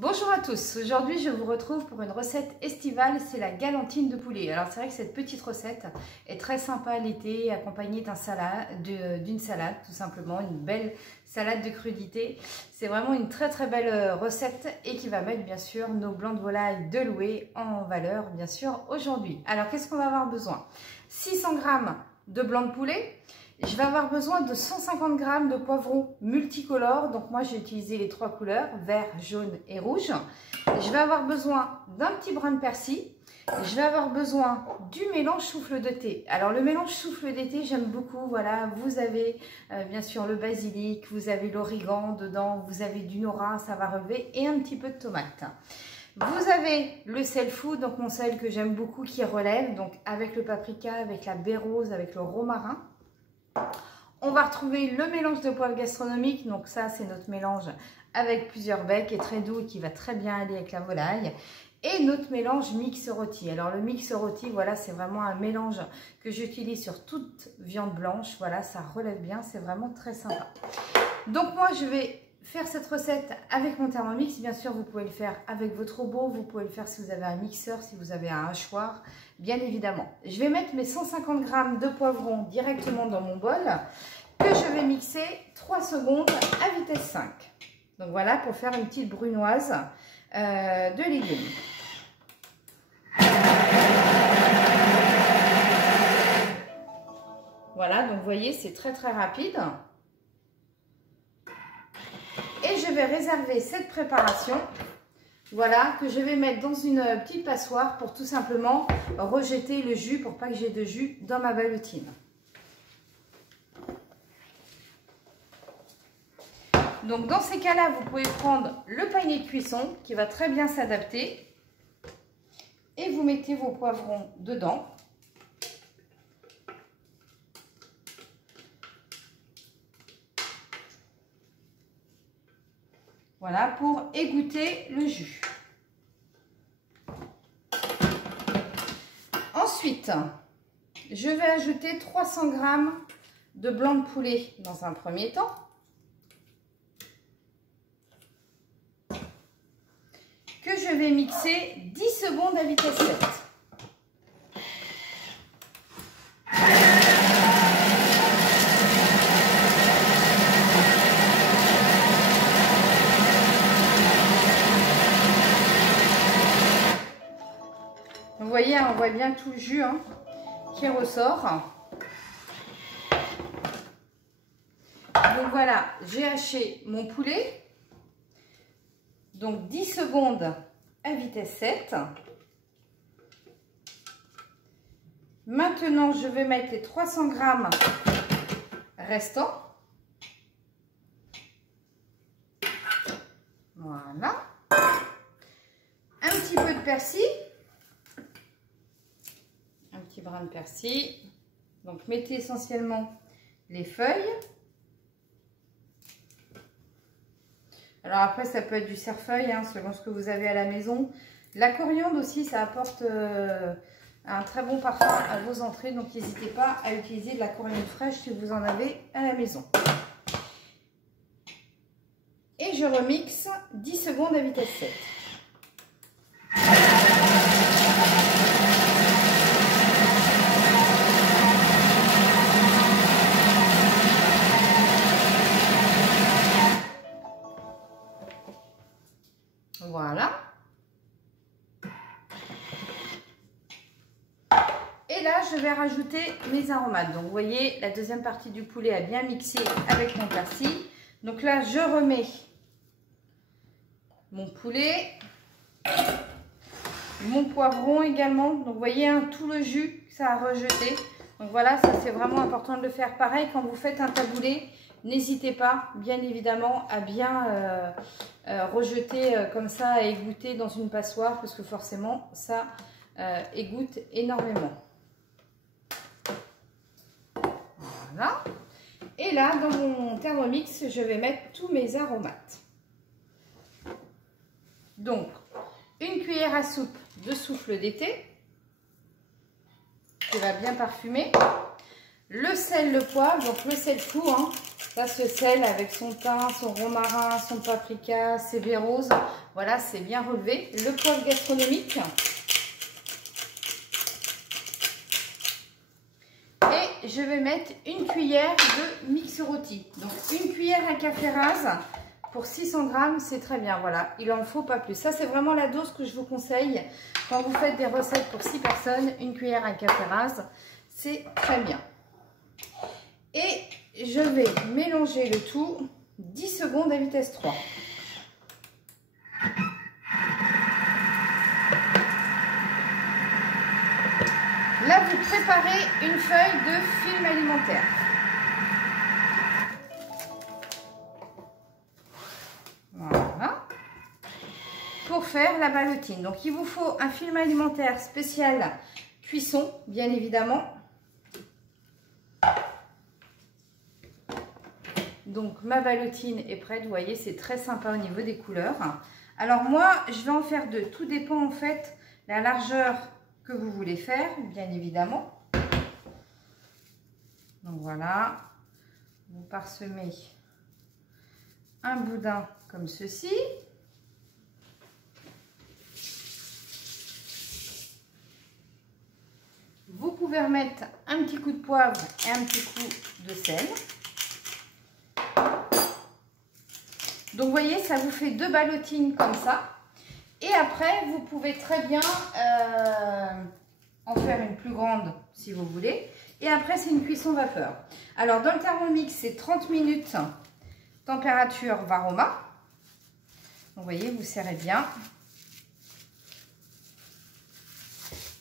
Bonjour à tous, aujourd'hui je vous retrouve pour une recette estivale, c'est la galantine de poulet. Alors c'est vrai que cette petite recette est très sympa l'été, accompagnée d'une salade tout simplement, une belle salade de crudité. C'est vraiment une très belle recette et qui va mettre bien sûr nos blancs de volaille de louer en valeur bien sûr aujourd'hui. Alors qu'est-ce qu'on va avoir besoin? 600 g de blanc de poulet. Je vais avoir besoin de 150 g de poivrons multicolores. Donc moi j'ai utilisé les trois couleurs, vert, jaune et rouge. Je vais avoir besoin d'un petit brin de persil. Je vais avoir besoin du mélange souffle de thé. Alors le mélange souffle de thé, j'aime beaucoup. Voilà, vous avez bien sûr le basilic, vous avez l'origan dedans, vous avez du nora, ça va relever, et un petit peu de tomate. Vous avez le sel fou, donc mon sel que j'aime beaucoup qui relève, donc avec le paprika, avec la baie rose, avec le romarin. On va retrouver le mélange de poivre gastronomique, donc ça c'est notre mélange avec plusieurs becs, qui est très doux et qui va très bien aller avec la volaille. Et notre mélange mix rôti. Alors le mix rôti, voilà, c'est vraiment un mélange que j'utilise sur toute viande blanche. Voilà, ça relève bien, c'est vraiment très sympa. Donc moi je vais faire cette recette avec mon Thermomix. Bien sûr, vous pouvez le faire avec votre robot, vous pouvez le faire si vous avez un mixeur, si vous avez un hachoir, bien évidemment. Je vais mettre mes 150 g de poivrons directement dans mon bol, que je vais mixer 3 secondes à vitesse 5. Donc voilà, pour faire une petite brunoise de légumes. Voilà, donc vous voyez, c'est très rapide. Et je vais réserver cette préparation, voilà, que je vais mettre dans une petite passoire pour tout simplement rejeter le jus, pour pas que j'ai de jus dans ma ballotine. Donc dans ces cas-là, vous pouvez prendre le panier de cuisson qui va très bien s'adapter et vous mettez vos poivrons dedans. Voilà, pour égoutter le jus. Ensuite, je vais ajouter 300 g de blanc de poulet dans un premier temps. Que je vais mixer 10 secondes à vitesse 7. Vous voyez, on voit bien tout le jus qui ressort. Donc voilà, j'ai haché mon poulet. Donc 10 secondes à vitesse 7. Maintenant, je vais mettre les 300 g restants. Voilà. Un petit peu de persil. Un petit brin de persil. Donc mettez essentiellement les feuilles. Alors après ça peut être du cerfeuil selon ce que vous avez à la maison. La coriandre aussi, ça apporte un très bon parfum à vos entrées. Donc n'hésitez pas à utiliser de la coriandre fraîche si vous en avez à la maison. Et je remixe 10 secondes à vitesse 7. Voilà. Et là, je vais rajouter mes aromates. Donc, vous voyez, la deuxième partie du poulet a bien mixé avec mon persil. Donc là, je remets mon poulet, mon poivron également. Donc, vous voyez, tout le jus que ça a rejeté. Donc voilà, ça c'est vraiment important de le faire. Pareil, quand vous faites un taboulé, n'hésitez pas, bien évidemment, à bien rejeter comme ça, à égoutter dans une passoire, parce que forcément, ça égoutte énormément. Voilà. Et là, dans mon Thermomix, je vais mettre tous mes aromates. Donc, une cuillère à soupe de souffle d'été, qui va bien parfumer. Le sel, le poivre, donc le sel fou, Ça se sel avec son thym, son romarin, son paprika, ses baies roses. Voilà, c'est bien relevé. Le poivre gastronomique. Et je vais mettre une cuillère de mix rôti. Donc une cuillère à café rase pour 600 grammes, c'est très bien. Voilà, il en faut pas plus. Ça, c'est vraiment la dose que je vous conseille quand vous faites des recettes pour 6 personnes. Une cuillère à café rase, c'est très bien. Et je vais mélanger le tout 10 secondes à vitesse 3. Là, vous préparez une feuille de film alimentaire. Voilà. Pour faire la ballotine. Donc, il vous faut un film alimentaire spécial cuisson, bien évidemment. Donc, ma ballotine est prête. Vous voyez, c'est très sympa au niveau des couleurs. Alors, moi, je vais en faire deux. Tout dépend, en fait, de la largeur que vous voulez faire, bien évidemment. Donc, voilà. Vous parsemez un boudin comme ceci. Vous pouvez remettre un petit coup de poivre et un petit coup de sel. Donc, vous voyez, ça vous fait deux ballotines comme ça. Et après, vous pouvez très bien en faire une plus grande si vous voulez. Et après, c'est une cuisson vapeur. Alors, dans le Thermomix, c'est 30 minutes, température Varoma. Donc, vous voyez, vous serrez bien.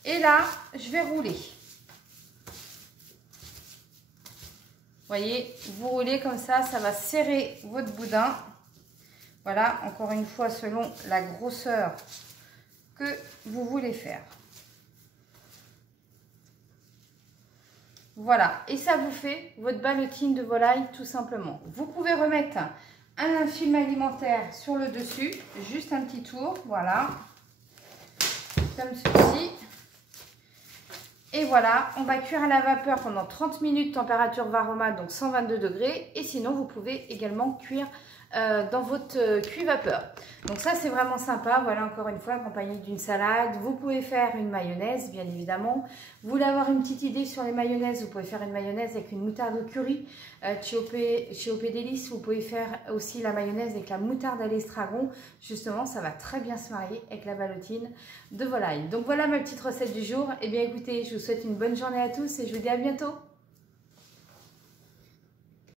Et là, je vais rouler. Vous voyez, vous roulez comme ça, ça va serrer votre boudin. Voilà, encore une fois, selon la grosseur que vous voulez faire. Voilà, et ça vous fait votre ballotine de volaille tout simplement. Vous pouvez remettre un film alimentaire sur le dessus, juste un petit tour, voilà, comme ceci. Et voilà, on va cuire à la vapeur pendant 30 minutes, température Varoma, donc 122 degrés. Et sinon, vous pouvez également cuire dans votre cuit-vapeur. Donc ça, c'est vraiment sympa. Voilà, encore une fois, accompagné d'une salade. Vous pouvez faire une mayonnaise, bien évidemment. Vous voulez avoir une petite idée sur les mayonnaises, vous pouvez faire une mayonnaise avec une moutarde au curry. Chez OP Délices, vous pouvez faire aussi la mayonnaise avec la moutarde à l'estragon. Justement, ça va très bien se marier avec la ballotine de volaille. Donc voilà ma petite recette du jour. Eh bien écoutez, je vous souhaite une bonne journée à tous et je vous dis à bientôt.